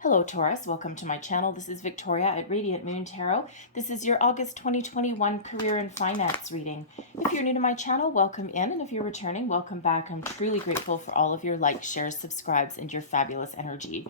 Hello Taurus, welcome to my channel. This is Victoria at Radiant Moon Tarot. This is your August 2021 career and finance reading. If you're new to my channel, welcome in, and if you're returning, welcome back. I'm truly grateful for all of your likes, shares, subscribes, and your fabulous energy.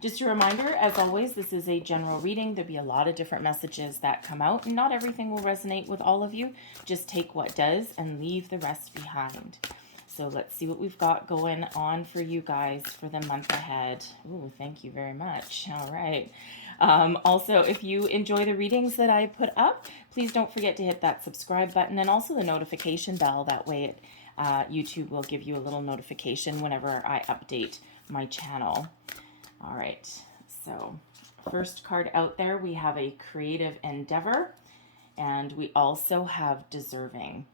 Just a reminder, as always, this is a general reading. There'll be a lot of different messages that come out, and not everything will resonate with all of you. Just take what does and leave the rest behind. So let's see what we've got going on for you guys for the month ahead. Ooh, thank you very much. All right. Also, if you enjoy the readings that I put up, please don't forget to hit that subscribe button and also the notification bell. That way YouTube will give you a little notification whenever I update my channel. All right. So first card out there, we have a creative endeavor, and we also have deserving.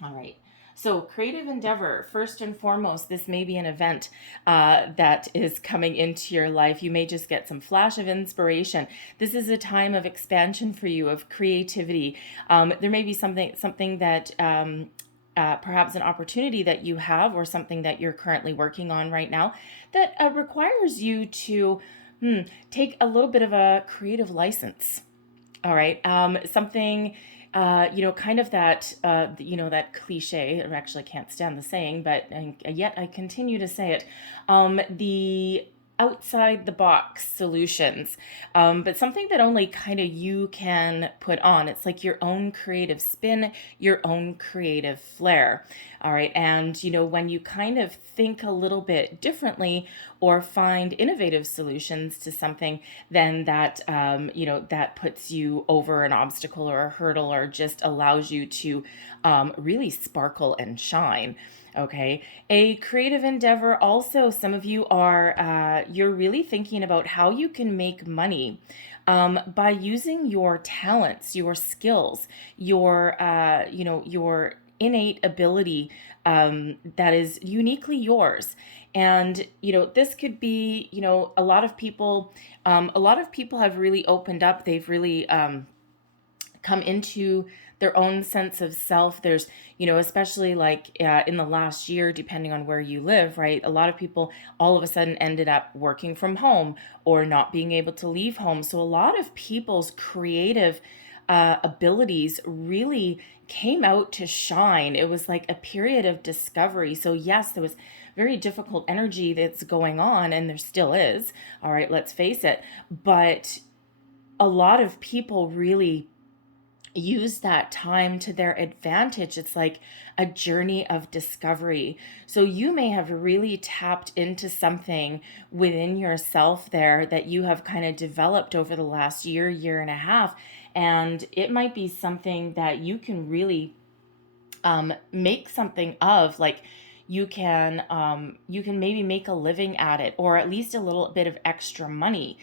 All right. So creative endeavor, first and foremost, this may be an event that is coming into your life. You may just get some flash of inspiration. This is a time of expansion for you, of creativity. There may be something that perhaps an opportunity that you have, or something that you're currently working on right now that requires you to take a little bit of a creative license. All right. Something, kind of that, that cliche. I actually can't stand the saying, but yet I continue to say it. The outside the box solutions, but something that only kind of you can put on. It's like your own creative spin, your own creative flair. All right. And, when you kind of think a little bit differently or find innovative solutions to something, then that, that puts you over an obstacle or a hurdle, or just allows you to really sparkle and shine. Okay. A creative endeavor. Also, some of you are, you're really thinking about how you can make money by using your talents, your skills, your innate ability that is uniquely yours. And, this could be, a lot of people have really opened up. They've really come into their own sense of self. There's, especially like in the last year, depending on where you live, right? A lot of people all of a sudden ended up working from home or not being able to leave home. So a lot of people's creative abilities really came out to shine. It was like a period of discovery. So yes, there was very difficult energy that's going on, and there still is. All right, let's face it. But a lot of people really use that time to their advantage. It's like a journey of discovery. So you may have really tapped into something within yourself there that you have kind of developed over the last year and a half. And it might be something that you can really make something of. Like, you can maybe make a living at it, or at least a little bit of extra money.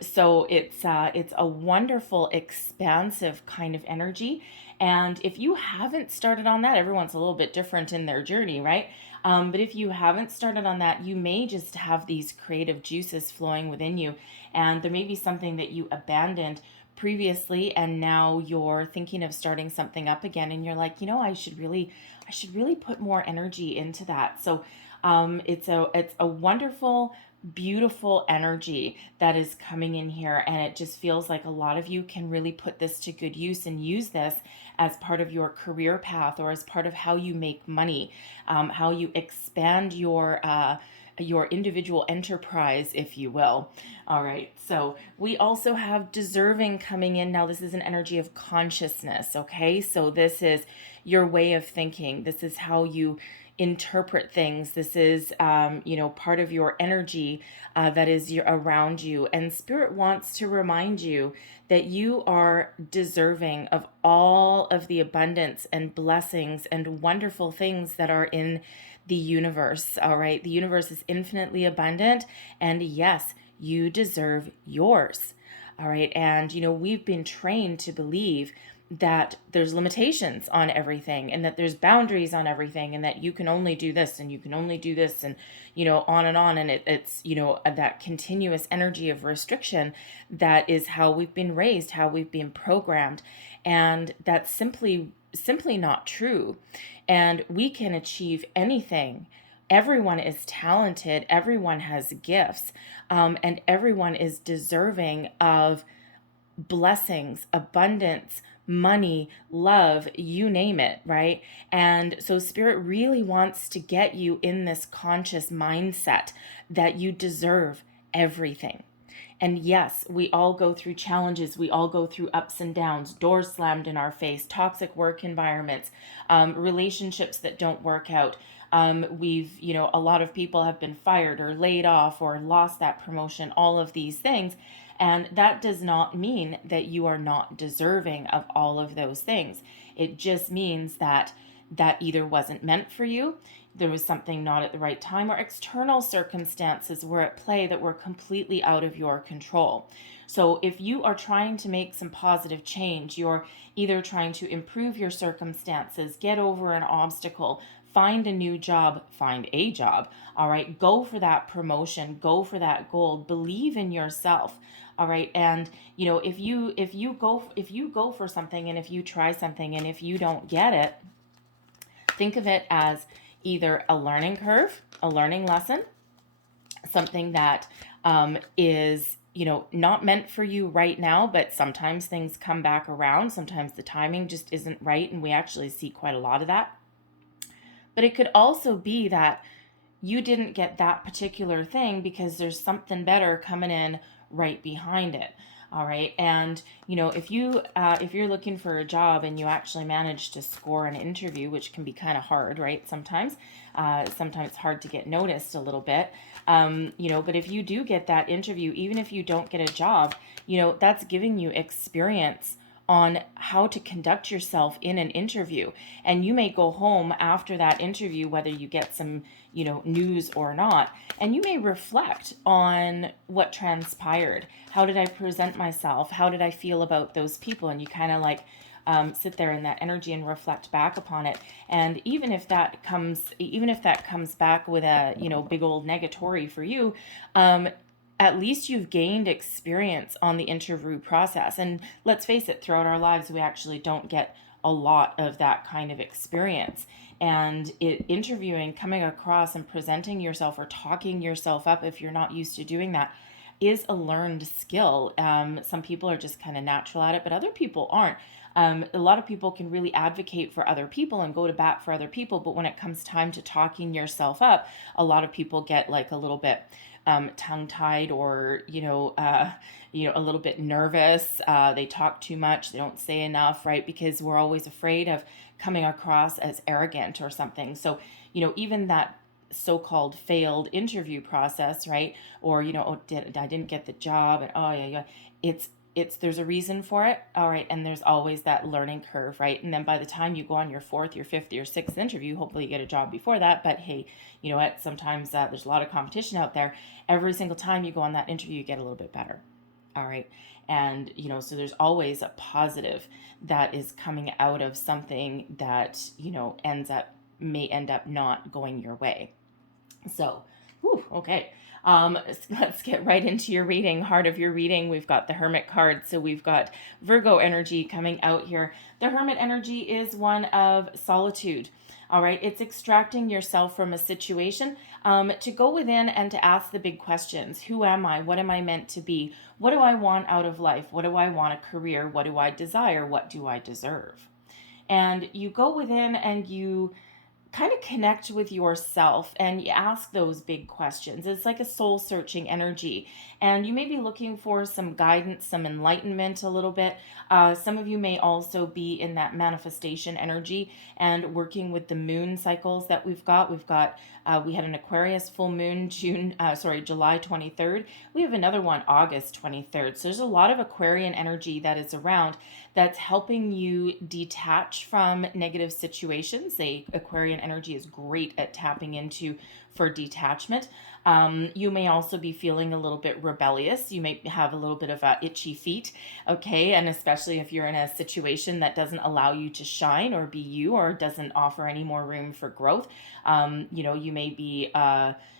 So it's a wonderful, expansive kind of energy. And if you haven't started on that, everyone's a little bit different in their journey, right? But if you haven't started on that, you may just have these creative juices flowing within you. And there may be something that you abandoned previously, and now you're thinking of starting something up again, and you're like, I should really put more energy into that. So it's a wonderful, beautiful energy that is coming in here, and it just feels like a lot of you can really put this to good use and use this as part of your career path, or as part of how you make money, how you expand your individual enterprise, if you will. All right. So we also have deserving coming in. Now, this is an energy of consciousness. Okay. So this is your way of thinking. This is how you interpret things. This is, part of your energy that is around you. And Spirit wants to remind you that you are deserving of all of the abundance and blessings and wonderful things that are in the universe. All right. The universe is infinitely abundant. And yes, you deserve yours. All right. And, we've been trained to believe that there's limitations on everything, and that there's boundaries on everything, and that you can only do this and you can only do this, and on and on. And it's that continuous energy of restriction. That is how we've been raised, how we've been programmed, and that's simply not true. And we can achieve anything Everyone is talented, everyone has gifts, and everyone is deserving of blessings, abundance, money, love, you name it, right? And so Spirit really wants to get you in this conscious mindset that you deserve everything. And yes, we all go through challenges. We all go through ups and downs, doors slammed in our face, toxic work environments, relationships that don't work out. A lot of people have been fired or laid off or lost that promotion, all of these things. And that does not mean that you are not deserving of all of those things. It just means that that either wasn't meant for you, there was something not at the right time, or external circumstances were at play that were completely out of your control. So if you are trying to make some positive change, you're either trying to improve your circumstances, get over an obstacle, find a new job, find a job, all right, go for that promotion, go for that goal, believe in yourself. All right. And if you go for something, and if you try something, and if you don't get it, think of it as either a learning curve, a learning lesson, something that is not meant for you right now, but sometimes things come back around. Sometimes the timing just isn't right, and we actually see quite a lot of that. But it could also be that you didn't get that particular thing because there's something better coming in right behind it. All right. And if you're looking for a job and you actually manage to score an interview, which can be kind of hard, right? Sometimes it's hard to get noticed a little bit. But if you do get that interview, even if you don't get a job, that's giving you experience on how to conduct yourself in an interview. And you may go home after that interview, whether you get some, news or not, and you may reflect on what transpired. How did I present myself? How did I feel about those people? And you kind of sit there in that energy and reflect back upon it. And even if that comes back with a, big old negatory for you, at least you've gained experience on the interview process. And let's face it, throughout our lives, we actually don't get a lot of that kind of experience. And interviewing, coming across and presenting yourself or talking yourself up, if you're not used to doing that, is a learned skill. Some people are just kind of natural at it, but other people aren't. A lot of people can really advocate for other people and go to bat for other people, but when it comes time to talking yourself up, a lot of people get like a little bit tongue-tied, or a little bit nervous. They talk too much. They don't say enough, right? Because we're always afraid of coming across as arrogant or something. So even that so-called failed interview process, right? Or I didn't get the job, and oh yeah, it's there's a reason for it, all right, and there's always that learning curve, right? And then by the time you go on your fourth, your fifth, your sixth interview, hopefully you get a job before that. But hey, you know what? Sometimes there's a lot of competition out there. Every single time you go on that interview, you get a little bit better, all right. And so there's always a positive that is coming out of something that may end up not going your way. So, okay. Let's get right into your reading, heart of your reading. We've got the Hermit card. So we've got Virgo energy coming out here. The Hermit energy is one of solitude. All right. It's extracting yourself from a situation to go within and to ask the big questions. Who am I? What am I meant to be? What do I want out of life? What do I want a career? What do I desire? What do I deserve? And you go within and you kind of connect with yourself and you ask those big questions. It's like a soul searching energy. And you may be looking for some guidance, some enlightenment a little bit. Some of you may also be in that manifestation energy and working with the moon cycles that we've got. We had an Aquarius full moon July 23rd. We have another one August 23rd. So there's a lot of Aquarian energy that is around that's helping you detach from negative situations. Aquarian energy is great at tapping into for detachment. You may also be feeling a little bit rebellious. You may have a little bit of itchy feet, okay? And especially if you're in a situation that doesn't allow you to shine or be you, or doesn't offer any more room for growth. You may be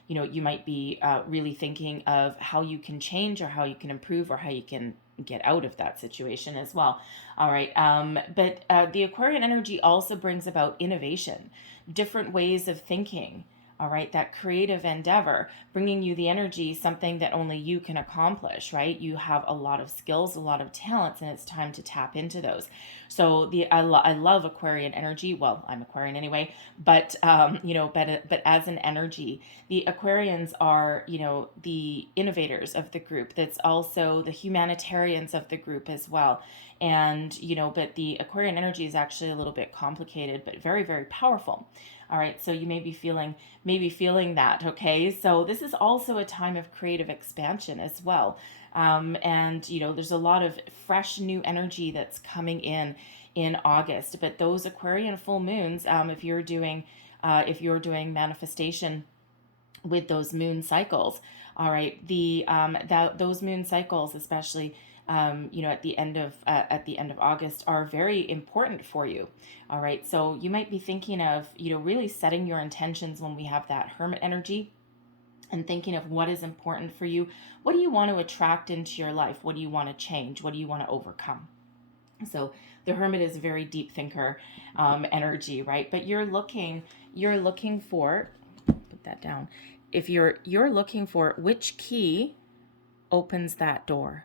you might be really thinking of how you can change, or how you can improve, or how you can get out of that situation as well. All right. But the Aquarian energy also brings about innovation, different ways of thinking, All right, that creative endeavor, bringing you the energy, something that only you can accomplish, right? You have a lot of skills, a lot of talents, and it's time to tap into those. So I love Aquarian energy. Well, I'm Aquarian anyway, but but as an energy, the Aquarians are, the innovators of the group. That's also the humanitarians of the group as well. And but the Aquarian energy is actually a little bit complicated, but very, very powerful. All right, so you may be feeling that. Okay, so this is also a time of creative expansion as well. And there's a lot of fresh new energy that's coming in August. But those Aquarian full moons, if you're doing manifestation with those moon cycles, all right, those moon cycles, especially at the end of August, are very important for you. All right, so you might be thinking of really setting your intentions when we have that Hermit energy, and thinking of what is important for you. What do you want to attract into your life? What do you want to change? What do you want to overcome? So the Hermit is a very deep thinker energy, right? But you're looking for, put that down. If you're looking for which key opens that door.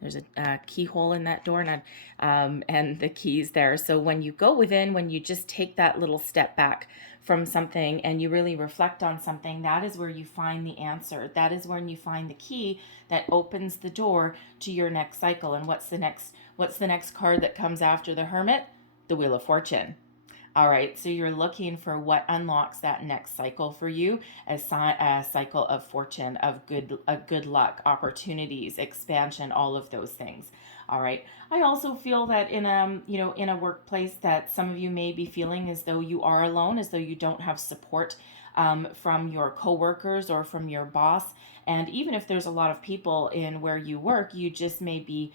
There's a keyhole in that door, and the key's there. So when you go within, when you just take that little step back from something and you really reflect on something, that is where you find the answer. That is when you find the key that opens the door to your next cycle. And what's the next card that comes after the Hermit? The Wheel of Fortune. All right, so you're looking for what unlocks that next cycle for you, a cycle of fortune, of good luck, opportunities, expansion, all of those things. All right. I also feel that in a workplace that some of you may be feeling as though you are alone, as though you don't have support from your coworkers or from your boss. And even if there's a lot of people in where you work, you just may be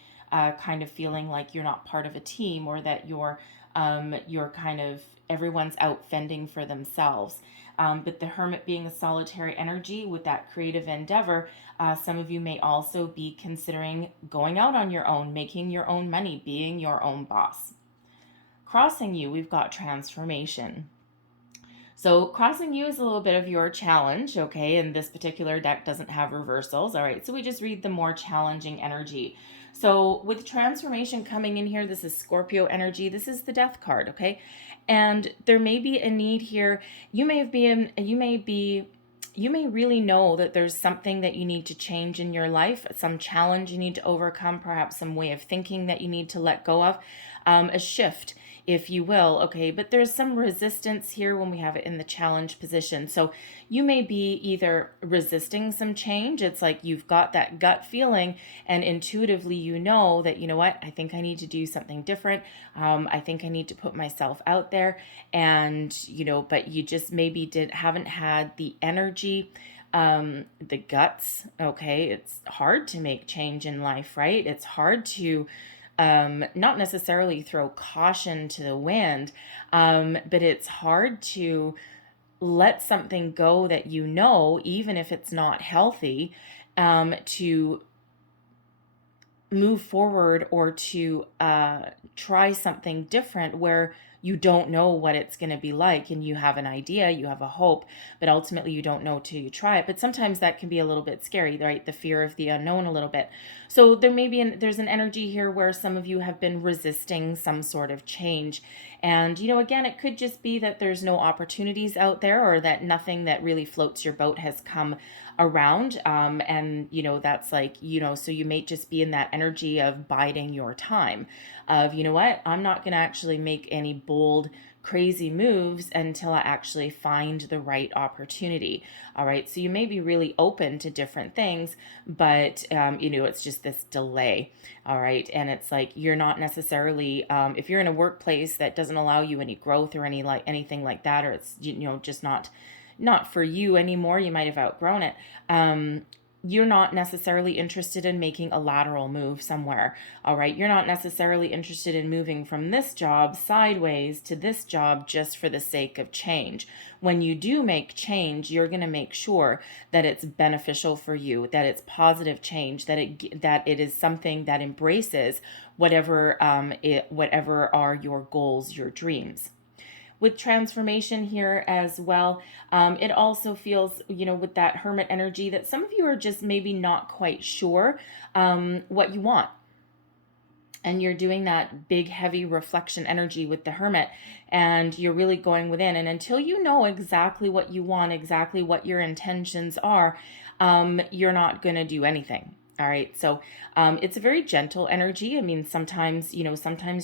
kind of feeling like you're not part of a team, or that you're kind of, everyone's out fending for themselves. But the Hermit being a solitary energy with that creative endeavor, some of you may also be considering going out on your own, making your own money, being your own boss. Crossing you, we've got transformation. So crossing you is a little bit of your challenge, okay? And this particular deck doesn't have reversals. All right, so we just read the more challenging energy. So with transformation coming in here, this is Scorpio energy. This is the Death card, okay? And there may be a need here. You may really know that there's something that you need to change in your life, some challenge you need to overcome, perhaps some way of thinking that you need to let go of, a shift, if you will, okay? But there's some resistance here when we have it in the challenge position. So you may be either resisting some change. It's like you've got that gut feeling, and intuitively you know that, you know what, I think I need to do something different. I think I need to put myself out there, and but you just maybe haven't had the energy, the guts. Okay, it's hard to make change in life, right? It's hard to not necessarily throw caution to the wind, but it's hard to let something go that even if it's not healthy, to move forward, or to try something different where you don't know what it's going to be like, and you have an idea, you have a hope, but ultimately you don't know till you try it. But sometimes that can be a little bit scary, right? The fear of the unknown a little bit. So there's an energy here where some of you have been resisting some sort of change. And again, it could just be that there's no opportunities out there, or that nothing that really floats your boat has come around. And that's like, so you may just be in that energy of biding your time, of, what, I'm not going to actually make any bold, crazy moves until I actually find the right opportunity. All right. So you may be really open to different things, but, it's just this delay. All right. And it's like, you're not necessarily, if you're in a workplace that doesn't allow you any growth or anything like that, or it's, just not for you anymore, you might have outgrown it. You're not necessarily interested in making a lateral move somewhere. All right. You're not necessarily interested in moving from this job sideways to this job just for the sake of change. When you do make change, you're going to make sure that it's beneficial for you, that it's positive change, that it is something that embraces whatever are your goals, your dreams. with transformation here as well. It also feels, with that Hermit energy, that some of you are just maybe not quite sure what you want, and you're doing that big heavy reflection energy with the Hermit, and you're really going within, and until you know exactly what you want, exactly what your intentions are, you're not going to do anything. All right, so it's a very gentle energy. I mean, sometimes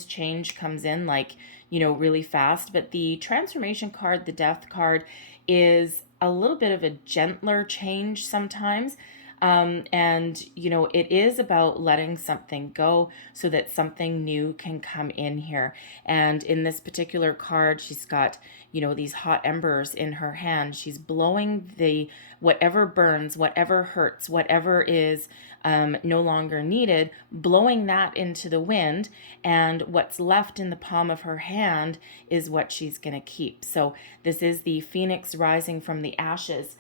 change comes in like, really fast, but the transformation card, the death card, is a little bit of a gentler change sometimes. And, it is about letting something go so that something new can come in here. And in this particular card, she's got, these hot embers in her hand. She's blowing the whatever burns, whatever hurts, whatever is no longer needed, blowing that into the wind. And what's left in the palm of her hand is what she's going to keep. So this is the phoenix rising from the ashes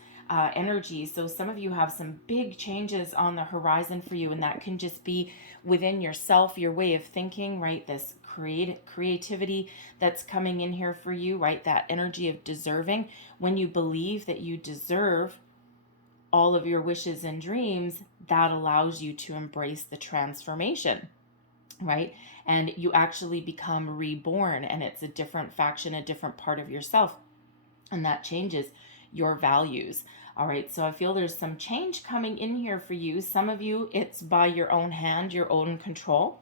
energy. So some of you have some big changes on the horizon for you, and that can just be within yourself, your way of thinking, right? This creativity that's coming in here for you, right? That energy of deserving. When you believe that you deserve all of your wishes and dreams, that allows you to embrace the transformation, right? And you actually become reborn, and it's a different faction, a different part of yourself, and that changes your values. All right, so I feel there's some change coming in here for you. Some of you, it's by your own hand, your own control.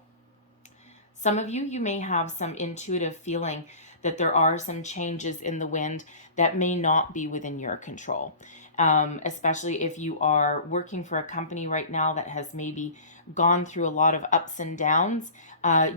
Some of you, you may have some intuitive feeling that there are some changes in the wind that may not be within your control. Especially if you are working for a company right now that has maybe gone through a lot of ups and downs.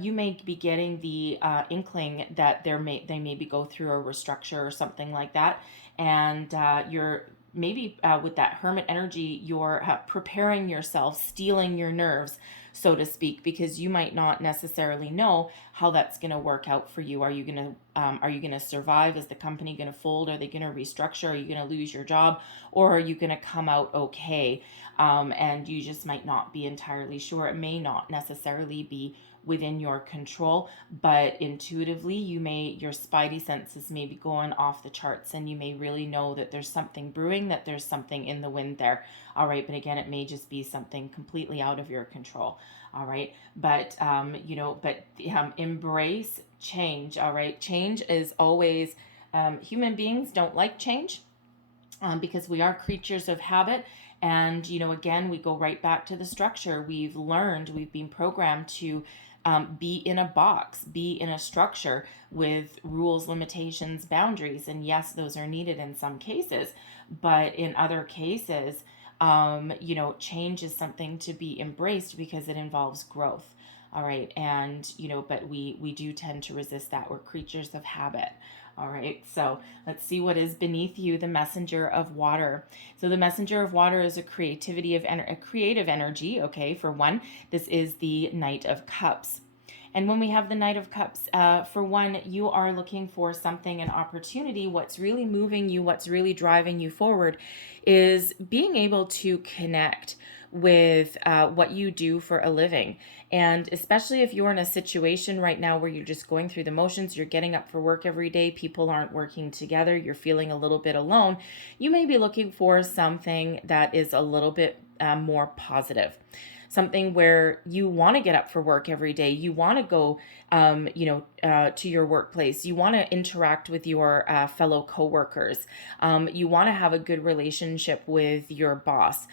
You may be getting the inkling that they maybe go through a restructure or something like that, and you're maybe with that Hermit energy, you're preparing yourself, steeling your nerves, so to speak, because you might not necessarily know how that's going to work out for you. Are you going to survive? Is the company going to fold? Are they going to restructure? Are you going to lose your job, or are you going to come out okay? And you just might not be entirely sure. It may not necessarily be within your control, but intuitively your spidey senses may be going off the charts, and you may really know that there's something brewing, that there's something in the wind there. All right, but again, it may just be something completely out of your control. All right, but embrace change. All right, change is always human beings don't like change, because we are creatures of habit. And, again, we go right back to the structure. We've been programmed to be in a box, be in a structure with rules, limitations, boundaries. And yes, those are needed in some cases, but in other cases, change is something to be embraced because it involves growth. All right. And, but we do tend to resist that. We're creatures of habit. All right, so let's see what is beneath you, the messenger of water. So the messenger of water is a creative energy, okay, for one. This is the Knight of Cups. And when we have the Knight of Cups, for one, you are looking for something, an opportunity. What's really moving you, what's really driving you forward is being able to connect with what you do for a living. And especially if you're in a situation right now where you're just going through the motions, you're getting up for work every day, people aren't working together, you're feeling a little bit alone, you may be looking for something that is a little bit more positive. Something where you want to get up for work every day. You want to go, to your workplace. You want to interact with your fellow coworkers. You want to have a good relationship with your boss.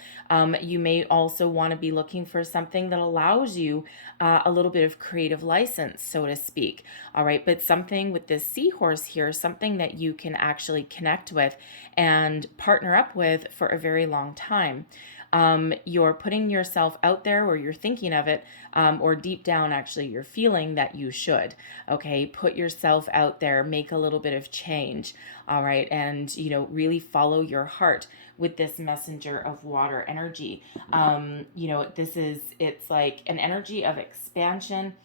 You may also want to be looking for something that allows you a little bit of creative license, so to speak. All right, but something with this seahorse here, something that you can actually connect with and partner up with for a very long time. You're putting yourself out there, or you're thinking of it, or deep down, actually, you're feeling that you should. Okay, put yourself out there, make a little bit of change. All right, and really follow your heart with this messenger of water energy. It's like an energy of expansion.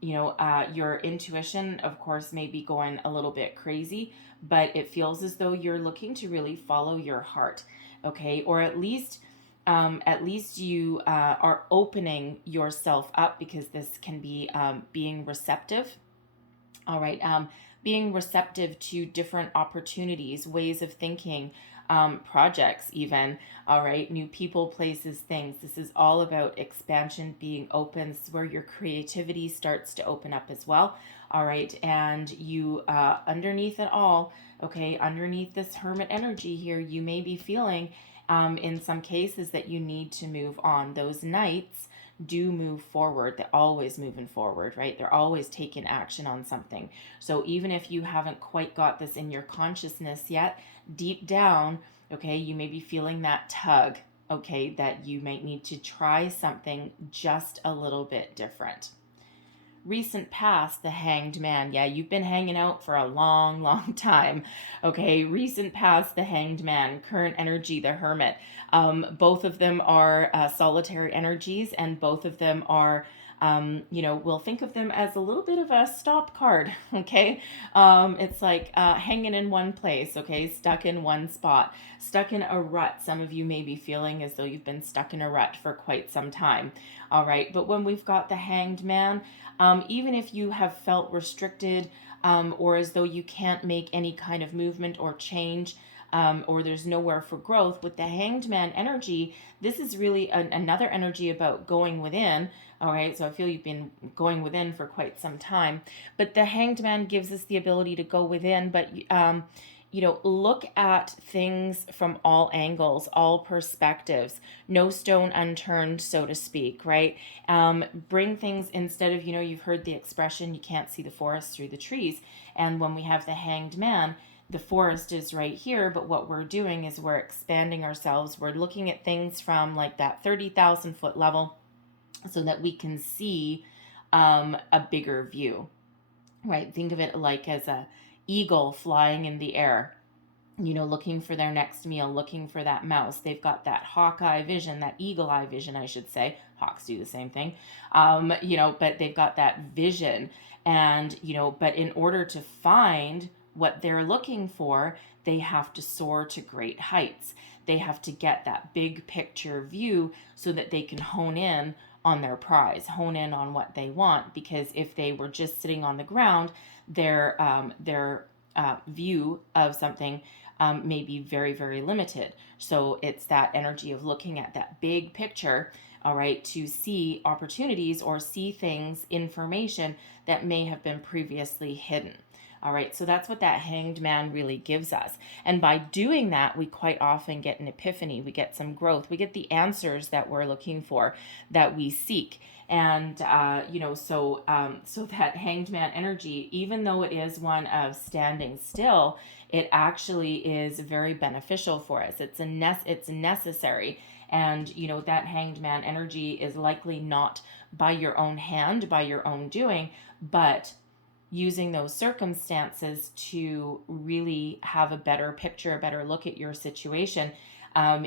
Your intuition, of course, may be going a little bit crazy, but it feels as though you're looking to really follow your heart. Okay, or at least you are opening yourself up, because this can be being receptive. All right, being receptive to different opportunities, ways of thinking, projects, even. All right, new people, places, things. This is all about expansion, being open. This is where your creativity starts to open up as well. All right, and you, underneath it all, okay, underneath this hermit energy here, you may be feeling, in some cases, that you need to move on. Those knights do move forward. They're always moving forward, right? They're always taking action on something. So even if you haven't quite got this in your consciousness yet, deep down, okay, you may be feeling that tug, okay, that you might need to try something just a little bit different. Recent past, the Hanged Man. Yeah, you've been hanging out for a long, long time. Okay, recent past, the Hanged Man. Current energy, the Hermit. Both of them are solitary energies, and both of them are, we'll think of them as a little bit of a stop card. Okay, it's like hanging in one place. Okay, stuck in one spot, stuck in a rut. Some of you may be feeling as though you've been stuck in a rut for quite some time. All right, but when we've got the Hanged Man, even if you have felt restricted, or as though you can't make any kind of movement or change, or there's nowhere for growth, with the Hanged Man energy, this is really another energy about going within. All right, so I feel you've been going within for quite some time, but the Hanged Man gives us the ability to go within, but look at things from all angles, all perspectives, no stone unturned, so to speak, right? Bring things, instead of, you've heard the expression, you can't see the forest through the trees. And when we have the Hanged Man, the forest is right here, but what we're doing is we're expanding ourselves. We're looking at things from like that 30,000 foot level so that we can see a bigger view, right? Think of it like as a eagle flying in the air, looking for their next meal, looking for that mouse. They've got that hawk eye vision, that eagle eye vision, I should say. Hawks do the same thing, but they've got that vision. And, but in order to find what they're looking for, they have to soar to great heights. They have to get that big picture view so that they can hone in on their prize, hone in on what they want. Because if they were just sitting on the ground, their view of something may be very, very limited. So it's that energy of looking at that big picture, all right, to see opportunities or see things, information that may have been previously hidden. All right, so that's what that Hanged Man really gives us. And by doing that, we quite often get an epiphany. We get some growth. We get the answers that we're looking for, that we seek. And, so that Hanged Man energy, even though it is one of standing still, it actually is very beneficial for us. It's necessary. And, that Hanged Man energy is likely not by your own hand, by your own doing, but using those circumstances to really have a better picture, a better look at your situation,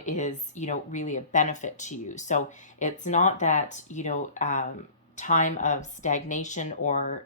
is, really a benefit to you. So it's not that, time of stagnation or,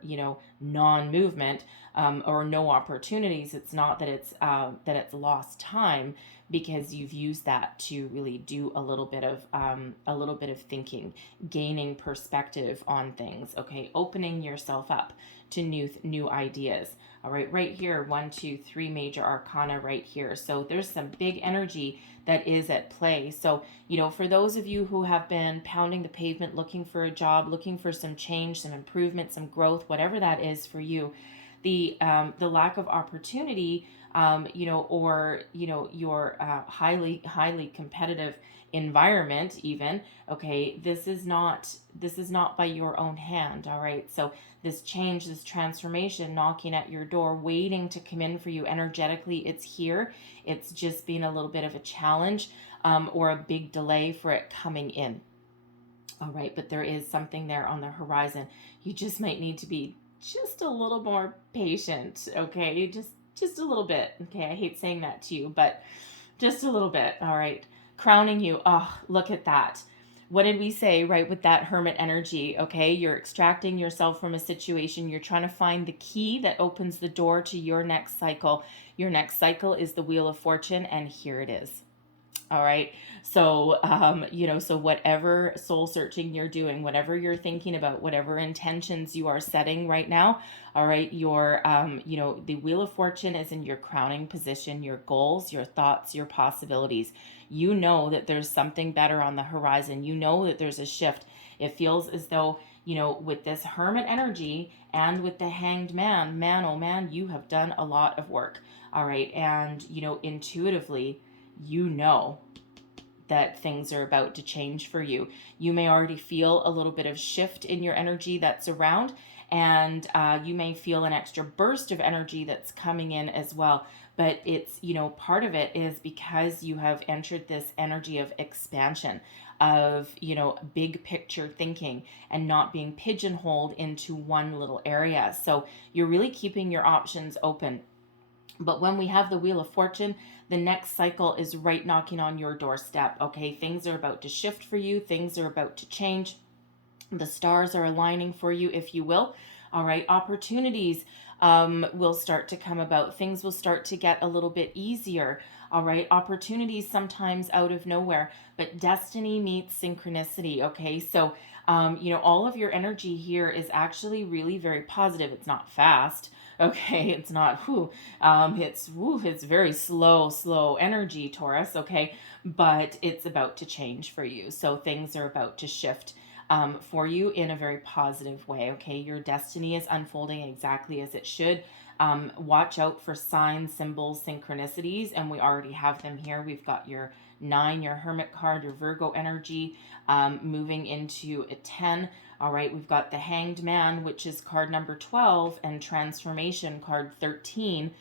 non-movement, or no opportunities. It's not that it's lost time, because you've used that to really do a little bit of thinking, gaining perspective on things. Okay, opening yourself up to new ideas. All right, right here, 1, 2, 3 major arcana right here. So there's some big energy that is at play. So, for those of you who have been pounding the pavement, looking for a job, looking for some change, some improvement, some growth, whatever that is for you, the lack of opportunity, or your highly competitive environment, even, okay, this is not by your own hand. All right, so this change, this transformation knocking at your door, waiting to come in for you energetically, it's here. It's just been a little bit of a challenge, or a big delay for it coming in. All right, but there is something there on the horizon. You just might need to be just a little more patient, okay? Just a little bit, okay? I hate saying that to you, but just a little bit, all right? Crowning you, oh, look at that. What did we say, right, with that Hermit energy, okay? You're extracting yourself from a situation. You're trying to find the key that opens the door to your next cycle. Your next cycle is the Wheel of Fortune, and here it is. All right. So, so whatever soul searching you're doing, whatever you're thinking about, whatever intentions you are setting right now, all right, the Wheel of Fortune is in your crowning position, your goals, your thoughts, your possibilities. You know that there's something better on the horizon. You know that there's a shift. It feels as though, with this Hermit energy and with the Hanged Man, oh man, you have done a lot of work. All right. And, intuitively, you know that things are about to change for you. You may already feel a little bit of shift in your energy that's around, and you may feel an extra burst of energy that's coming in as well. But it's, part of it is because you have entered this energy of expansion, of, big picture thinking and not being pigeonholed into one little area. So you're really keeping your options open. But when we have the Wheel of Fortune, the next cycle is right knocking on your doorstep. Okay, things are about to shift for you, things are about to change. The stars are aligning for you, if you will. All right, opportunities will start to come about. Things will start to get a little bit easier. All right, opportunities sometimes out of nowhere, but destiny meets synchronicity. Okay, so all of your energy here is actually really very positive. It's not fast. Okay, it's not it's very slow energy, Taurus. Okay, but it's about to change for you. So things are about to shift for you in a very positive way. Okay, your destiny is unfolding exactly as it should. Watch out for signs, symbols, synchronicities, and we already have them here. We've got your 9, your Hermit card, your Virgo energy, moving into a 10. All right, we've got the Hanged Man, which is card number 12, and Transformation card 13.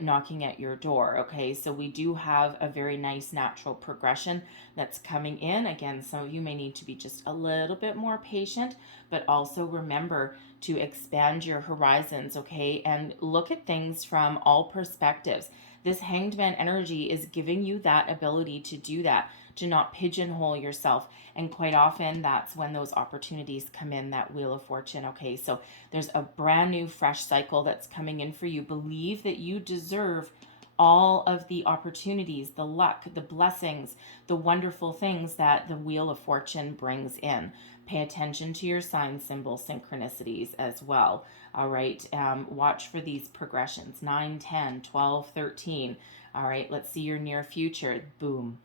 Knocking at your door. Okay, so we do have a very nice natural progression that's coming in. Again, some of you may need to be just a little bit more patient, but also remember to expand your horizons, okay, and look at things from all perspectives. This Hanged Man energy is giving you that ability to do that, to not pigeonhole yourself. And quite often, that's when those opportunities come in, that Wheel of Fortune. Okay, so there's a brand new, fresh cycle that's coming in for you. Believe that you deserve all of the opportunities, the luck, the blessings, the wonderful things that the Wheel of Fortune brings in. Pay attention to your sign, symbol, synchronicities as well. All right, watch for these progressions, 9, 10, 12, 13. All right, let's see your near future. Boom.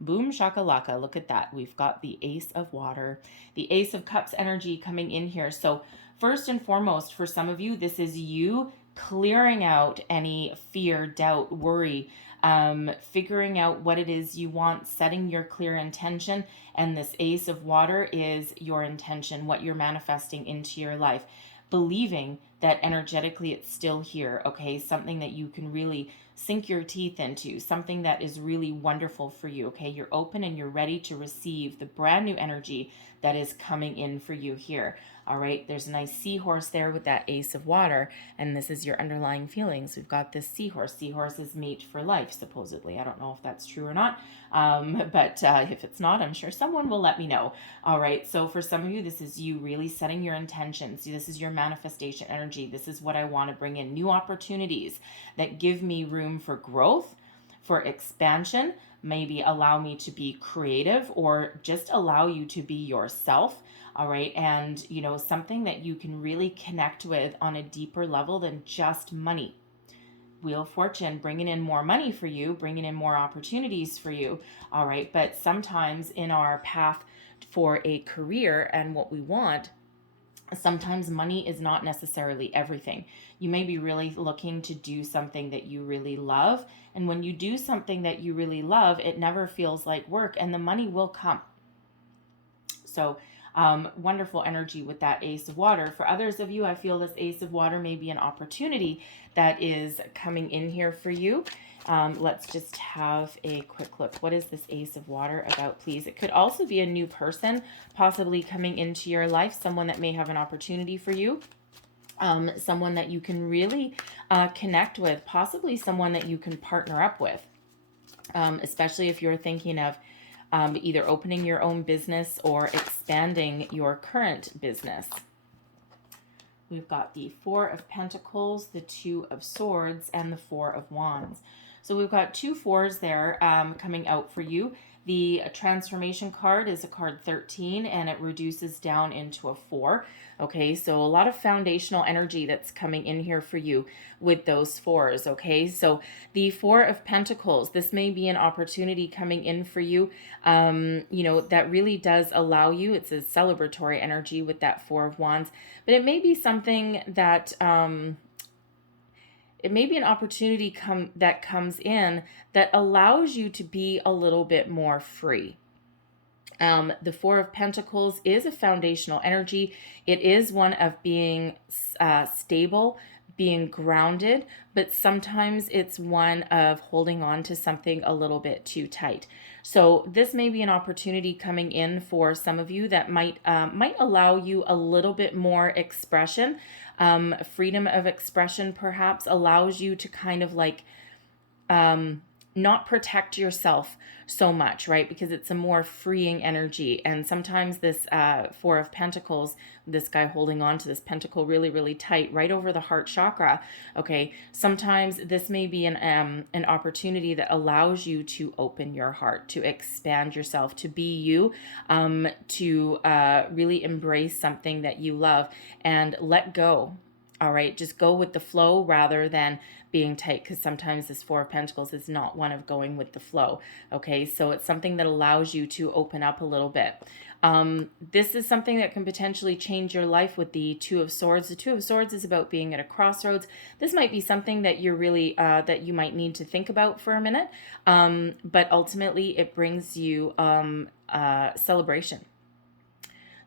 Boom shakalaka. Look at that. We've got the Ace of Water, the Ace of Cups energy coming in here. So first and foremost, for some of you, this is you clearing out any fear, doubt, worry, figuring out what it is you want, setting your clear intention. And this Ace of Water is your intention, what you're manifesting into your life. Believing that energetically it's still here, okay? Something that you can really sink your teeth into, something that is really wonderful for you, okay? You're open and you're ready to receive the brand new energy that is coming in for you here. All right, there's a nice seahorse there with that Ace of Water, and this is your underlying feelings. We've got this seahorse. Seahorses mate for life, supposedly. I don't know if that's true or not, but if it's not, I'm sure someone will let me know. All right, so for some of you, this is you really setting your intentions. This is your manifestation energy. This is what I want to bring in, new opportunities that give me room for growth, for expansion, maybe allow me to be creative or just allow you to be yourself. All right. And, something that you can really connect with on a deeper level than just money. Wheel of Fortune, bringing in more money for you, bringing in more opportunities for you. All right. But sometimes in our path for a career and what we want, sometimes money is not necessarily everything. You may be really looking to do something that you really love. And when you do something that you really love, it never feels like work and the money will come. So wonderful energy with that Ace of Water. For others of you, I feel this Ace of Water may be an opportunity that is coming in here for you. Let's just have a quick look. What is this Ace of Water about, please? It could also be a new person possibly coming into your life, someone that may have an opportunity for you. Someone that you can really connect with, possibly someone that you can partner up with, especially if you're thinking of either opening your own business or expanding your current business. We've got the 4 of Pentacles, the 2 of Swords, and the 4 of Wands. So we've got two fours there coming out for you. The transformation card is a card 13 and it reduces down into a 4. Okay, so a lot of foundational energy that's coming in here for you with those fours. Okay, so the Four of Pentacles, this may be an opportunity coming in for you, that really does allow you, it's a celebratory energy with that Four of Wands, but it may be something that, it may be an opportunity that comes in that allows you to be a little bit more free. The Four of Pentacles is a foundational energy. It is one of being stable, being grounded, but sometimes it's one of holding on to something a little bit too tight. So this may be an opportunity coming in for some of you that might allow you a little bit more expression. Freedom of expression perhaps allows you to kind of like not protect yourself so much, right? Because it's a more freeing energy. And sometimes this Four of Pentacles, this guy holding on to this pentacle really, really tight, right over the heart chakra. Okay, sometimes this may be an opportunity that allows you to open your heart, to expand yourself, to be you, to really embrace something that you love and let go. All right, just go with the flow rather than being tight, because sometimes this Four of Pentacles is not one of going with the flow. Okay, so it's something that allows you to open up a little bit. This is something that can potentially change your life with the Two of Swords. The Two of Swords is about being at a crossroads. This might be something that you're really, that you might need to think about for a minute, but ultimately it brings you celebration.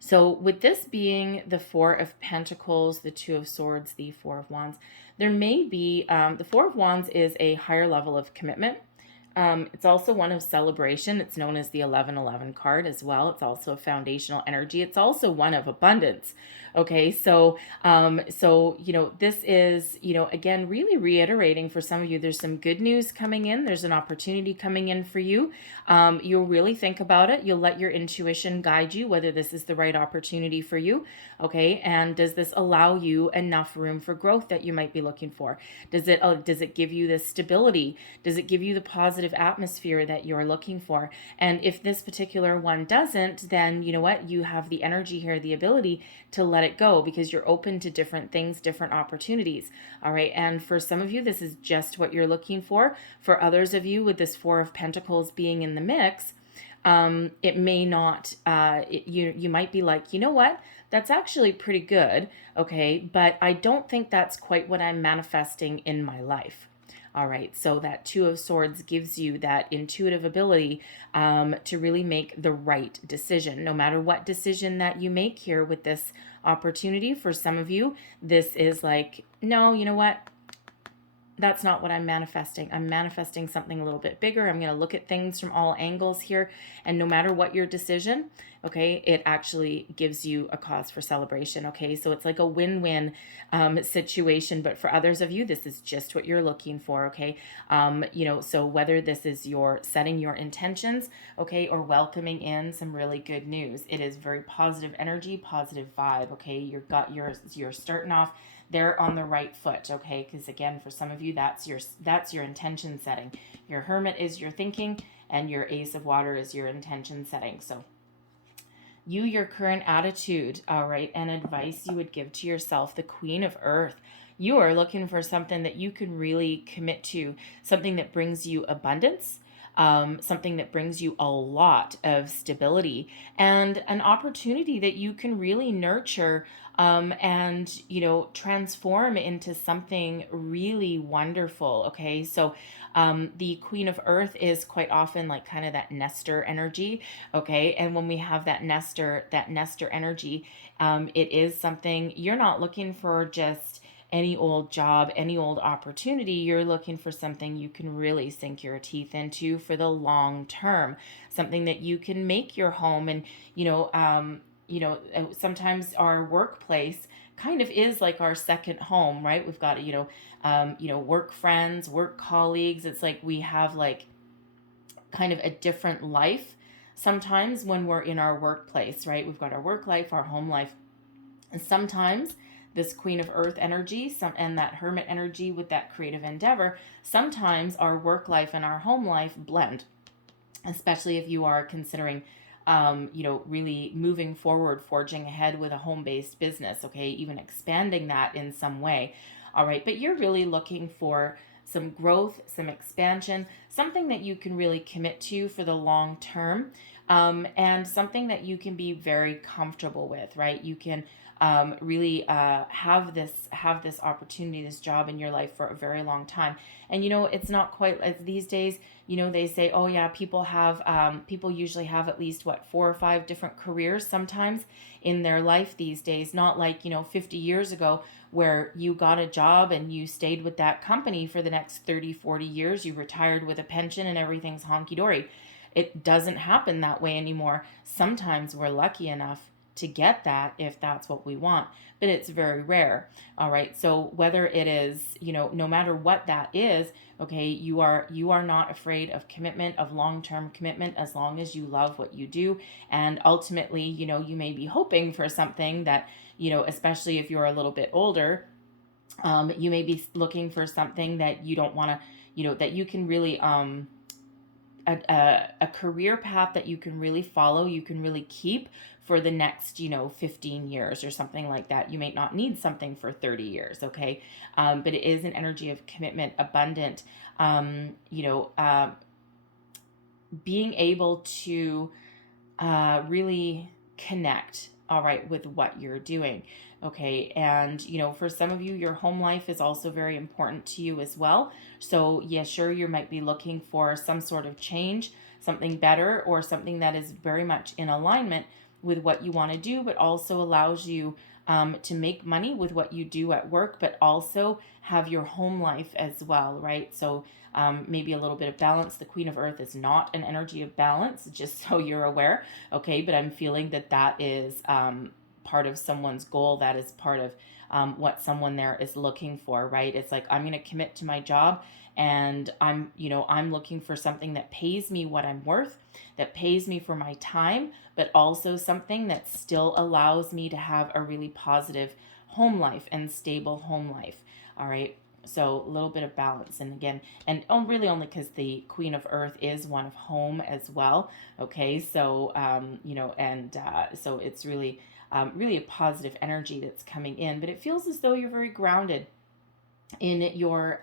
So with this being the Four of Pentacles, the Two of Swords, the Four of Wands, there may be, the Four of Wands is a higher level of commitment. It's also one of celebration. It's known as the 1111 card as well. It's also a foundational energy. It's also one of abundance. Okay, so this is, again, really reiterating for some of you, there's some good news coming in. There's an opportunity coming in for you. You'll really think about it. You'll let your intuition guide you whether this is the right opportunity for you. Okay, and does this allow you enough room for growth that you might be looking for? Does it give you the stability? Does it give you the positive atmosphere that you're looking for? And if this particular one doesn't, then you know what? You have the energy here, the ability to let it go, because you're open to different things, different opportunities. All right. And for some of you, this is just what you're looking for. For others of you, with this Four of Pentacles being in the mix, it may not, you might be like, you know what? That's actually pretty good. Okay. But I don't think that's quite what I'm manifesting in my life. All right, so that Two of Swords gives you that intuitive ability to really make the right decision. No matter what decision that you make here with this opportunity, for some of you, this is like, no, you know what? That's not what I'm manifesting. I'm manifesting something a little bit bigger. I'm going to look at things from all angles here. And no matter what your decision, okay, it actually gives you a cause for celebration. Okay, so it's like a win-win situation. But for others of you, this is just what you're looking for. Okay, so whether this is your setting your intentions, okay, or welcoming in some really good news, it is very positive energy, positive vibe. Okay, you're starting off they're on the right foot, okay? Because again, for some of you, that's your intention setting. Your Hermit is your thinking, and your Ace of Water is your intention setting. So your current attitude, all right, and advice you would give to yourself, the Queen of Earth. You are looking for something that you can really commit to, something that brings you abundance, something that brings you a lot of stability, and an opportunity that you can really nurture and transform into something really wonderful. Okay, so the Queen of Earth is quite often like kind of that nester energy. Okay, and when we have that nester energy, it is something you're not looking for just any old job, any old opportunity. You're looking for something you can really sink your teeth into for the long term, something that you can make your home. And sometimes our workplace kind of is like our second home, right? We've got work friends, work colleagues. It's like we have like kind of a different life sometimes when we're in our workplace, right? We've got our work life, our home life, and sometimes this Queen of Earth energy, and that Hermit energy with that creative endeavor, sometimes our work life and our home life blend, especially if you are considering really moving forward, forging ahead with a home-based business, okay, even expanding that in some way. All right, but you're really looking for some growth, some expansion, something that you can really commit to for the long term, and something that you can be very comfortable with, right? You can really have this opportunity, this job in your life for a very long time. And it's not quite as these days. They say, oh yeah, people usually have at least 4 or 5 different careers sometimes in their life these days. Not like 50 years ago, where you got a job and you stayed with that company for the next 30, 40 years. You retired with a pension and everything's honky dory. It doesn't happen that way anymore. Sometimes we're lucky enough to get that if that's what we want, but it's very rare. All right, so whether it is, no matter what that is, okay, you are not afraid of commitment, of long-term commitment, as long as you love what you do. And ultimately, you may be hoping for something that, especially if you're a little bit older, you may be looking for something that you don't want to, that you can really a career path that you can really follow, you can really keep for the next 15 years or something like that. You may not need something for 30 years, okay? But it is an energy of commitment, abundant, being able to really connect, all right, with what you're doing. Okay, and for some of you, your home life is also very important to you as well. So yeah, sure, you might be looking for some sort of change, something better, or something that is very much in alignment with what you want to do, but also allows you to make money with what you do at work, but also have your home life as well, right? So maybe a little bit of balance. The Queen of Earth is not an energy of balance, just so you're aware, okay? But I'm feeling that is part of someone's goal. That is part of what someone there is looking for, right? It's like, I'm going to commit to my job, and I'm looking for something that pays me what I'm worth, that pays me for my time, but also something that still allows me to have a really positive home life and stable home life. All right. So a little bit of balance. And again, and really only because the Queen of Earth is one of home as well. Okay. So, so it's really, really a positive energy that's coming in, but it feels as though you're very grounded in your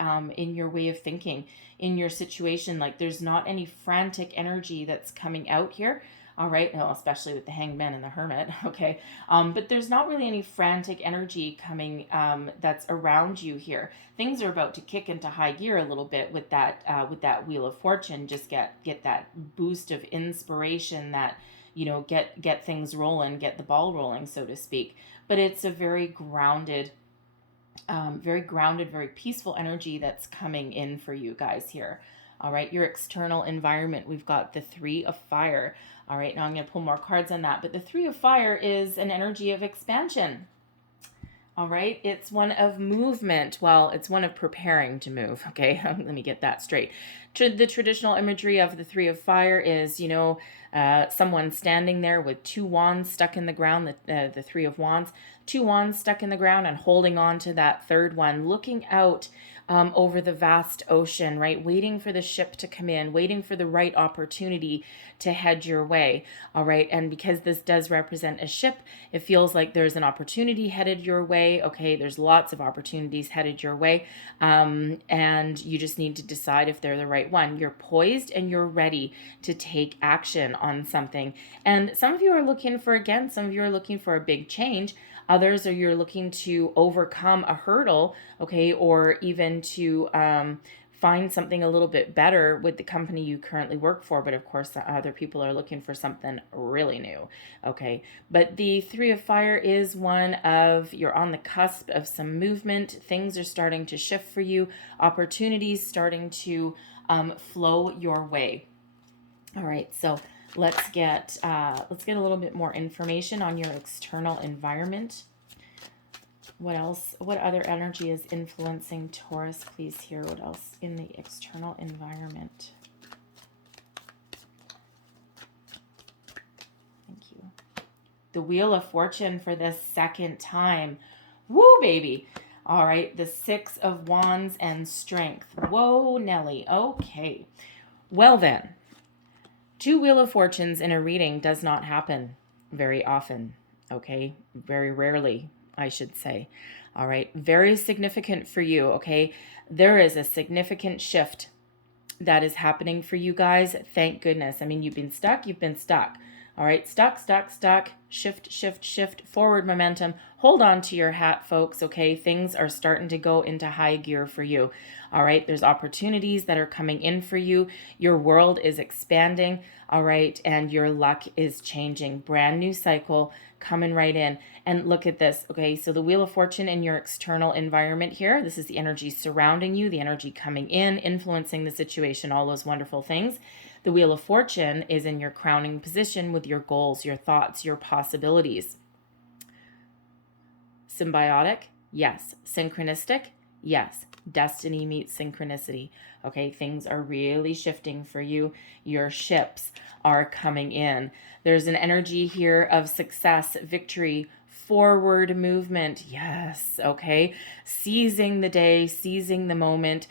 way of thinking, in your situation. Like there's not any frantic energy that's coming out here. All right, no, especially with the Hanged Man and the Hermit. Okay, but there's not really any frantic energy coming that's around you here. Things are about to kick into high gear a little bit with that Wheel of Fortune. Just get that boost of inspiration, that get things rolling, get the ball rolling, so to speak. But it's a very grounded, very peaceful energy that's coming in for you guys here. All right, your external environment, we've got the Three of Fire. All right, now I'm going to pull more cards on that. But the Three of Fire is an energy of expansion. All right, it's one of movement. Well, it's one of preparing to move. Okay, let me get that straight. The traditional imagery of the Three of Fire is, someone standing there with 2 wands stuck in the ground, the Three of Wands, 2 wands stuck in the ground, and holding on to that third one, looking out over the vast ocean, right? Waiting for the ship to come in, waiting for the right opportunity to head your way. All right. And because this does represent a ship, it feels like there's an opportunity headed your way. Okay. There's lots of opportunities headed your way. And you just need to decide if they're the right one. You're poised and you're ready to take action on something. And some of you are looking for a big change. Others are you're looking to overcome a hurdle, okay, or even to find something a little bit better with the company you currently work for. But of course, the other people are looking for something really new, okay. But the Three of Fire is one of, you're on the cusp of some movement. Things are starting to shift for you. Opportunities starting to flow your way. All right, so let's get a little bit more information on your external environment. What else? What other energy is influencing Taurus? Please hear what else in the external environment. Thank you. The Wheel of Fortune for the second time. Woo, baby. All right, the Six of Wands and Strength. Whoa, Nelly. Okay. Well then, two Wheel of Fortunes in a reading does not happen very often. Okay, very rarely, I should say. All right, very significant for you. Okay, there is a significant shift that is happening for you guys. Thank goodness. I mean, you've been stuck, you've been stuck. All right, stuck, stuck, stuck. Shift, shift, shift, forward momentum. Hold on to your hat, folks, okay? Things are starting to go into high gear for you. All right, there's opportunities that are coming in for you. Your world is expanding, all right, and your luck is changing. Brand new cycle coming right in. And look at this, okay? So the Wheel of Fortune in your external environment here, this is the energy surrounding you, the energy coming in, influencing the situation, all those wonderful things. The Wheel of Fortune is in your crowning position with your goals, your thoughts, your possibilities. Symbiotic? Yes. Synchronistic? Yes. Destiny meets synchronicity. Okay, things are really shifting for you. Your ships are coming in. There's an energy here of success, victory, forward movement. Yes, okay. Seizing the day, seizing the moment,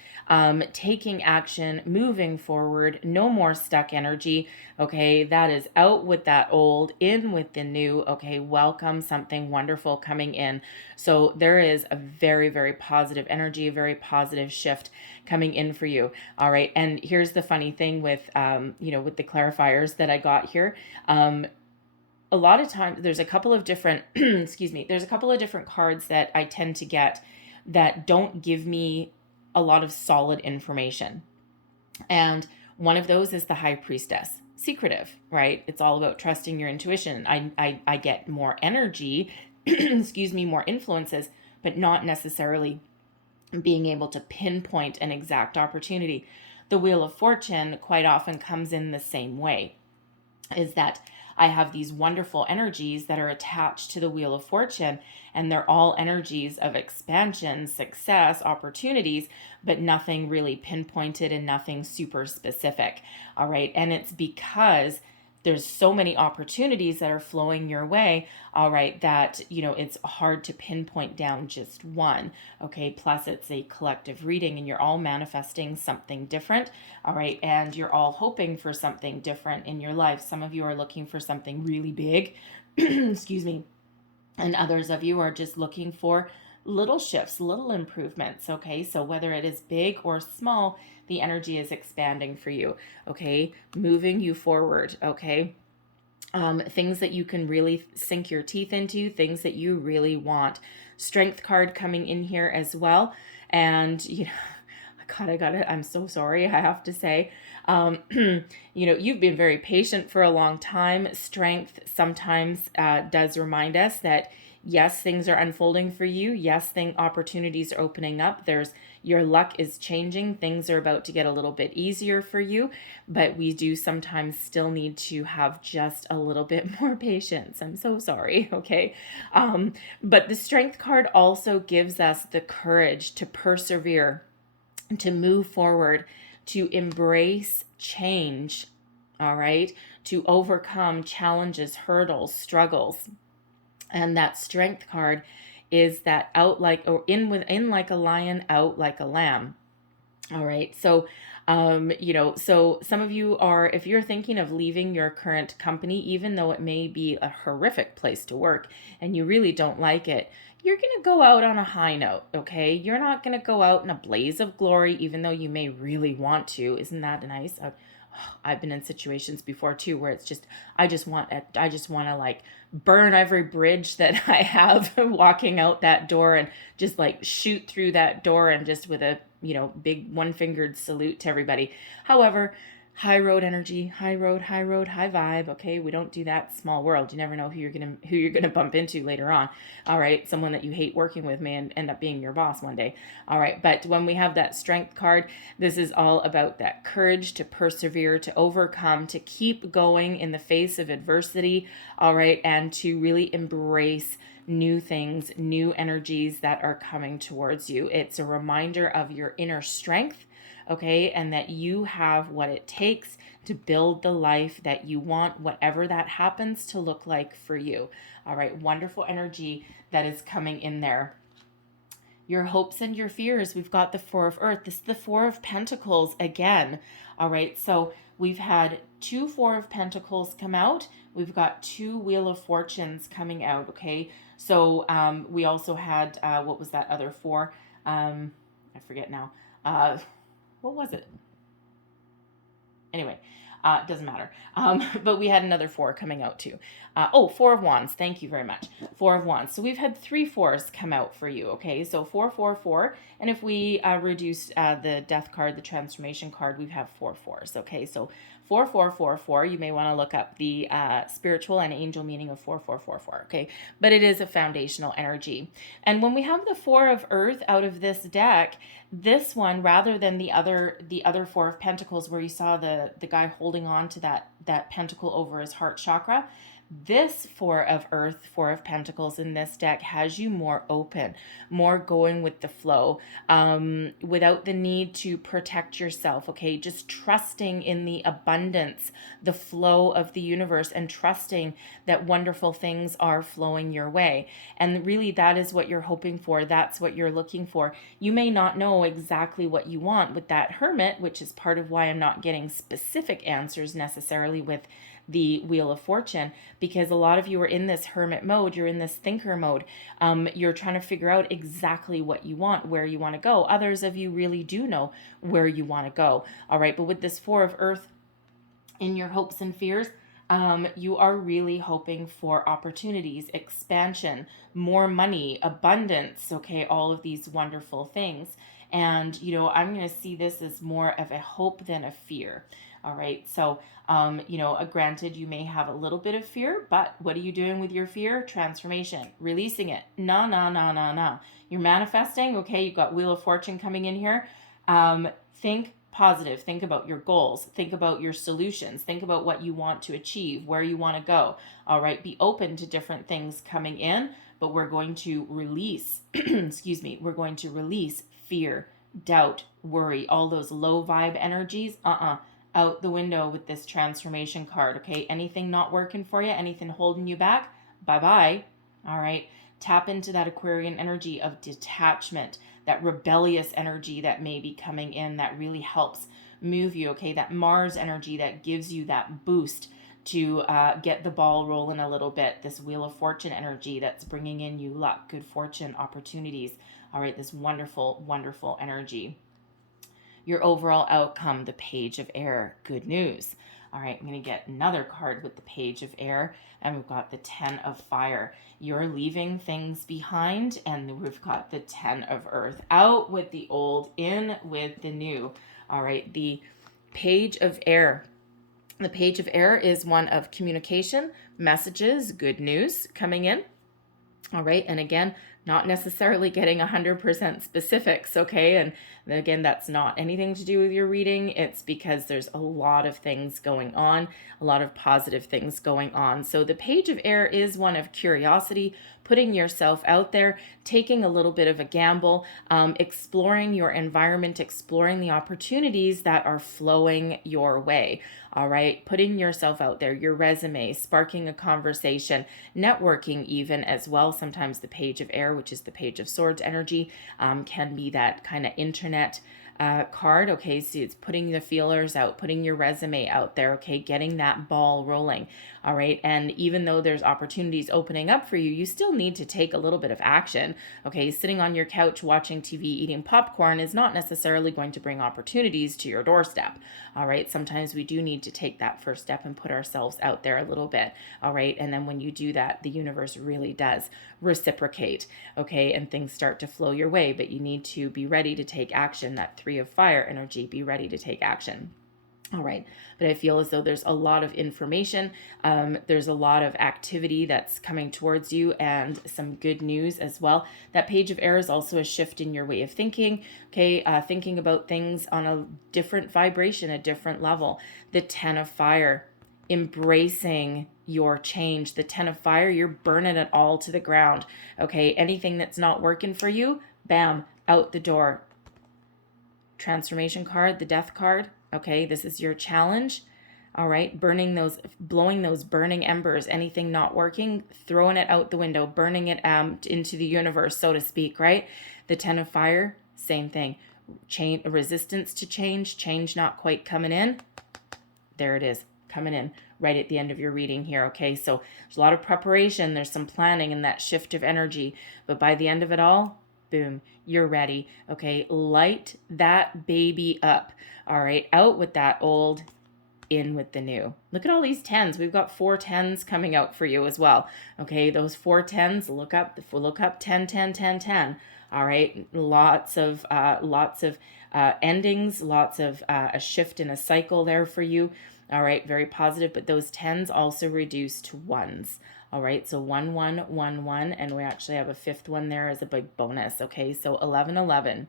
taking action, moving forward. No more stuck energy. Okay, that is out with that old, in with the new. Okay, welcome something wonderful coming in. So there is a very, very positive energy, a very positive shift coming in for you. All right, and here's the funny thing with, with the clarifiers that I got here. A lot of times there's a couple of different excuse me, there's a couple of different cards that I tend to get that don't give me a lot of solid information. And one of those is the High Priestess. Secretive, right? It's all about trusting your intuition. I get more energy, excuse me, more influences, but not necessarily being able to pinpoint an exact opportunity. The Wheel of Fortune quite often comes in the same way, is that I have these wonderful energies that are attached to the Wheel of Fortune, and they're all energies of expansion, success, opportunities, but nothing really pinpointed and nothing super specific. All right. And it's because there's so many opportunities that are flowing your way, all right, that, it's hard to pinpoint down just one, okay? Plus, it's a collective reading and you're all manifesting something different, all right? And you're all hoping for something different in your life. Some of you are looking for something really big, excuse me, and others of you are just looking for little shifts, little improvements, okay? So whether it is big or small, the energy is expanding for you, okay? Moving you forward, okay? Things that you can really sink your teeth into, things that you really want. Strength card coming in here as well. And, I'm so sorry, I have to say. You've been very patient for a long time. Strength sometimes does remind us that yes, things are unfolding for you. Yes, opportunities are opening up. Your luck is changing. Things are about to get a little bit easier for you, but we do sometimes still need to have just a little bit more patience. I'm so sorry. Okay. But the Strength card also gives us the courage to persevere, to move forward, to embrace change. All right. To overcome challenges, hurdles, struggles. And that Strength card is that out like, or in like a lion, out like a lamb. All right. So, so some of you are, if you're thinking of leaving your current company, even though it may be a horrific place to work and you really don't like it, you're going to go out on a high note. Okay. You're not going to go out in a blaze of glory, even though you may really want to. Isn't that nice? I've been in situations before too, where it's just, I just want to like burn every bridge that I have walking out that door and just like shoot through that door and just with a, big one-fingered salute to everybody. However, high road energy, high road, high vibe. Okay, we don't do that. Small world. You never know who you're gonna bump into later on. All right, someone that you hate working with may end up being your boss one day. All right, but when we have that Strength card, this is all about that courage to persevere, to overcome, to keep going in the face of adversity. All right, and to really embrace new things, new energies that are coming towards you. It's a reminder of your inner strength, okay, and that you have what it takes to build the life that you want, whatever that happens to look like for you. All right, wonderful energy that is coming in there. Your hopes and your fears. We've got the Four of Earth. This is the Four of Pentacles again. All right, so we've had two Four of Pentacles come out. We've got two Wheel of Fortunes coming out, okay? So we also had, what was that other four? I forget now. What was it? Anyway, it doesn't matter. But we had another four coming out too. Four of Wands. Thank you very much. Four of Wands. So we've had three fours come out for you. Okay, so 4, 4, 4. And if we reduce the Death card, the Transformation card, we have four fours. Okay, so 4, 4, 4, 4. You may want to look up the spiritual and angel meaning of 4, 4, 4, 4. Okay, but it is a foundational energy. And when we have the Four of Earth out of this deck, this one, rather than the other Four of Pentacles where you saw the guy holding on to that pentacle over his heart chakra, this Four of Earth, Four of Pentacles in this deck has you more open, more going with the flow, without the need to protect yourself, okay? Just trusting in the abundance, the flow of the universe, and trusting that wonderful things are flowing your way. And really, that is what you're hoping for. That's what you're looking for. You may not know exactly what you want with that Hermit, which is part of why I'm not getting specific answers necessarily with the Wheel of Fortune, because a lot of you are in this hermit mode, you're in this thinker mode. You're trying to figure out exactly what you want, where you want to go. Others of you really do know where you want to go. All right, but with this Four of Earth in your hopes and fears, you are really hoping for opportunities, expansion, more money, abundance, okay, all of these wonderful things. And, I'm going to see this as more of a hope than a fear. All right. So, granted, you may have a little bit of fear, but what are you doing with your fear? Transformation, releasing it. No. You're manifesting. Okay. You've got Wheel of Fortune coming in here. Think positive. Think about your goals. Think about your solutions. Think about what you want to achieve, where you want to go. All right. Be open to different things coming in, but we're going to release, we're going to release fear, doubt, worry, all those low vibe energies. Out the window with this transformation card. Okay, anything not working for you, anything holding you back, bye-bye. All right, tap into that Aquarian energy of detachment, that rebellious energy that may be coming in that really helps move you. Okay, that Mars energy that gives you that boost to get the ball rolling a little bit. This Wheel of Fortune energy that's bringing in you luck, good fortune, opportunities. All right, this wonderful, wonderful energy. Your overall outcome, the Page of Air, good news. All right, I'm going to get another card with the Page of Air, and we've got the Ten of Fire. You're leaving things behind, and we've got the Ten of Earth. Out with the old, in with the new. All right, the Page of Air. The Page of Air is one of communication, messages, good news coming in. All right, and again, not necessarily getting 100% specifics, okay? And again, that's not anything to do with your reading. It's because there's a lot of things going on, a lot of positive things going on. So the Page of Air is one of curiosity, putting yourself out there, taking a little bit of a gamble, exploring your environment, exploring the opportunities that are flowing your way. All right, putting yourself out there, your resume, sparking a conversation, networking even as well. Sometimes the Page of Air, which is the Page of Swords energy, can be that kind of internet card. Okay, so it's putting the feelers out, putting your resume out there, okay, getting that ball rolling. All right, and even though there's opportunities opening up for you, you still need to take a little bit of action. Okay, sitting on your couch watching TV, eating popcorn is not necessarily going to bring opportunities to your doorstep. All right, sometimes we do need to take that first step and put ourselves out there a little bit. All right, and then when you do that, the universe really does reciprocate. Okay, and things start to flow your way, but you need to be ready to take action. That Three of Fire energy, be ready to take action. All right, but I feel as though there's a lot of information, there's a lot of activity that's coming towards you, and some good news as well. That Page of Air is also a shift in your way of thinking, okay, thinking about things on a different vibration, a different level. The Ten of Fire, embracing your change. The Ten of Fire, you're burning it all to the ground, okay? Anything that's not working for you, bam, out the door. Transformation card, the Death card. Okay, this is your challenge. All right, blowing those burning embers, anything not working, throwing it out the window, burning it into the universe, so to speak, right? The 10 of fire, same thing. Resistance to change not quite coming in. There it is, coming in right at the end of your reading here, okay? So there's a lot of preparation, there's some planning and that shift of energy, but by the end of it all, boom, you're ready, okay? Light that baby up, all right? Out with that old, in with the new. Look at all these 10s. We've got 4 10s coming out for you as well. Okay, those 4 10s, look up 10 10 10 10. All right, lots of endings, lots of a shift in a cycle there for you. All right, very positive, but those 10s also reduce to 1s. All right, so 1 1 1 1, and we actually have a 5th one there as a big bonus. Okay, so 11 11.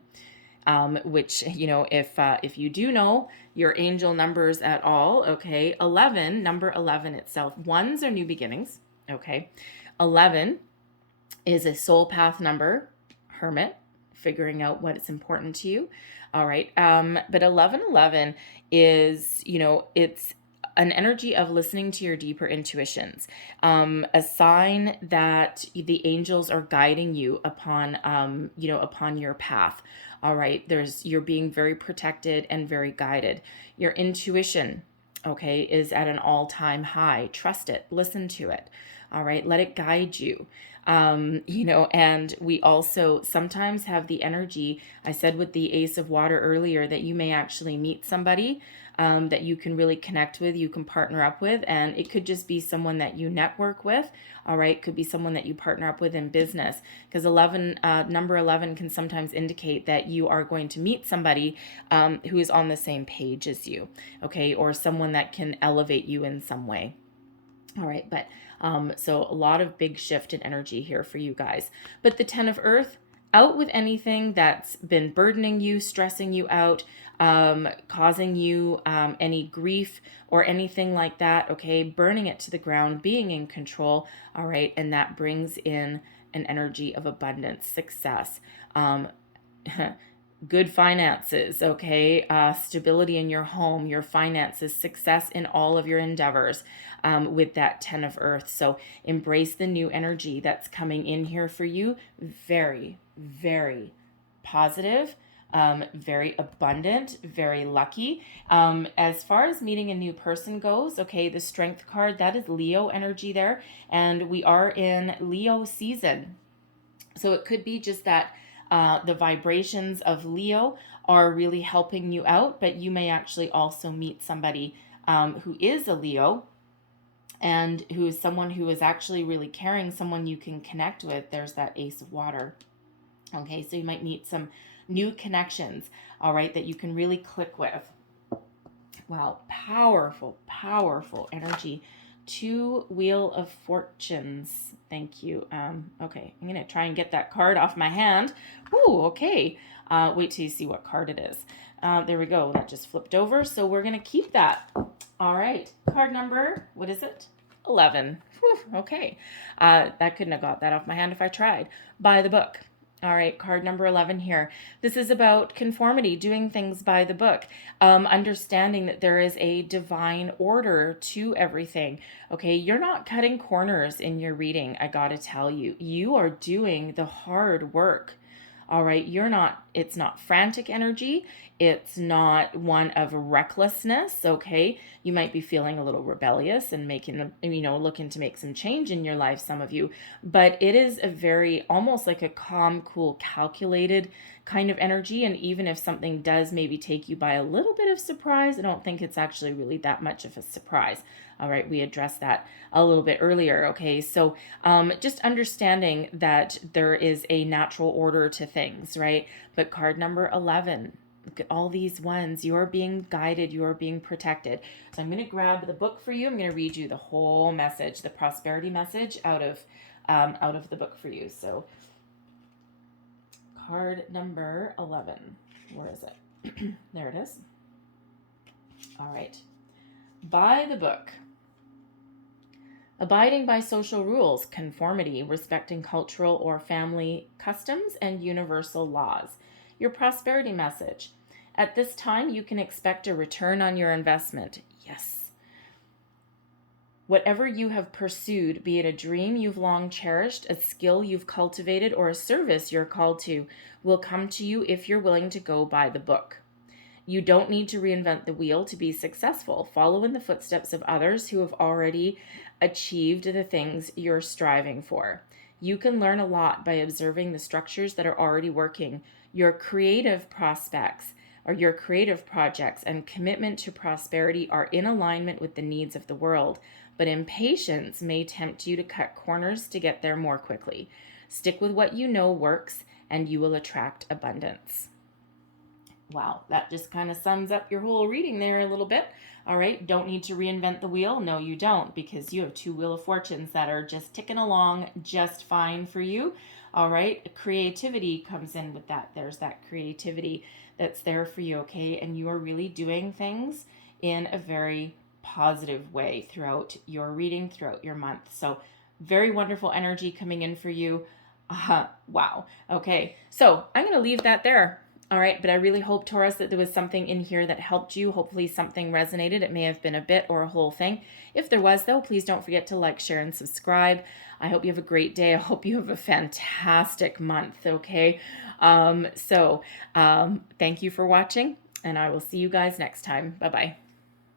Which, you know, if you do know your angel numbers at all, okay, number 11 itself, 1s are new beginnings, okay, 11 is a soul path number, hermit, figuring out what is important to you, all right, but 1111 is, you know, it's an energy of listening to your deeper intuitions, a sign that the angels are guiding you upon, you know, upon your path. All right, you're being very protected and very guided. Your intuition, okay, is at an all-time high. Trust it, listen to it. All right, let it guide you. You know, and we also sometimes have the energy, I said with the Ace of Water earlier, that you may actually meet somebody that you can really connect with, you can partner up with, and it could just be someone that you network with, all right? Could be someone that you partner up with in business, because number 11 can sometimes indicate that you are going to meet somebody who is on the same page as you, okay? Or someone that can elevate you in some way. All right, but so a lot of big shift in energy here for you guys. But the 10 of Earth, out with anything that's been burdening you, stressing you out, causing you any grief or anything like that, okay? Burning it to the ground, being in control, all right? And that brings in an energy of abundance, success, good finances, okay? Stability in your home, your finances, success in all of your endeavors with that 10 of Earth. So embrace the new energy that's coming in here for you. Very, very positive, very abundant, very lucky. As far as meeting a new person goes, okay, the Strength card, that is Leo energy there. And we are in Leo season. So it could be just that the vibrations of Leo are really helping you out, but you may actually also meet somebody who is a Leo and who is someone who is actually really caring, someone you can connect with. There's that Ace of Water. Okay, so you might meet some new connections, all right, that you can really click with. Wow, powerful, powerful energy. 2 Wheel of Fortunes. Thank you. Okay, I'm going to try and get that card off my hand. Ooh, okay. Wait till you see what card it is. There we go. That just flipped over. So we're going to keep that. All right. Card number, what is it? 11. Whew, okay. That couldn't have got that off my hand if I tried. By the book. All right, card number 11 here. This is about conformity, doing things by the book, understanding that there is a divine order to everything. Okay, you're not cutting corners in your reading, I gotta tell you. You are doing the hard work. All right, it's not frantic energy. It's not one of recklessness, okay? You might be feeling a little rebellious and looking to make some change in your life, some of you, but it is a very, almost like a calm, cool, calculated kind of energy. And even if something does maybe take you by a little bit of surprise, I don't think it's actually really that much of a surprise. All right, we addressed that a little bit earlier, okay? So just understanding that there is a natural order to things, right? But card number 11, look at all these ones. You are being guided. You are being protected. So I'm going to grab the book for you. I'm going to read you the whole message, the prosperity message out of the book for you. So card number 11, where is it? There it is. All right. By the book. Abiding by social rules, conformity, respecting cultural or family customs, and universal laws. Your prosperity message. At this time, you can expect a return on your investment. Yes. Whatever you have pursued, be it a dream you've long cherished, a skill you've cultivated, or a service you're called to, will come to you if you're willing to go by the book. You don't need to reinvent the wheel to be successful. Follow in the footsteps of others who have already achieved the things you're striving for. You can learn a lot by observing the structures that are already working. Your creative prospects or your creative projects and commitment to prosperity are in alignment with the needs of the world, but impatience may tempt you to cut corners to get there more quickly. Stick with what you know works, and you will attract abundance. Wow, that just kind of sums up your whole reading there a little bit. All right, don't need to reinvent the wheel. No, you don't, because you have two Wheel of Fortunes that are just ticking along just fine for you. All right, creativity comes in with that. There's that creativity that's there for you, okay? And you are really doing things in a very positive way throughout your reading, throughout your month. So, very wonderful energy coming in for you. Wow. Okay, so I'm going to leave that there. All right, but I really hope, Taurus, that there was something in here that helped you. Hopefully something resonated. It may have been a bit or a whole thing. If there was, though, please don't forget to like, share, and subscribe. I hope you have a great day. I hope you have a fantastic month, okay? Thank you for watching, and I will see you guys next time. Bye-bye.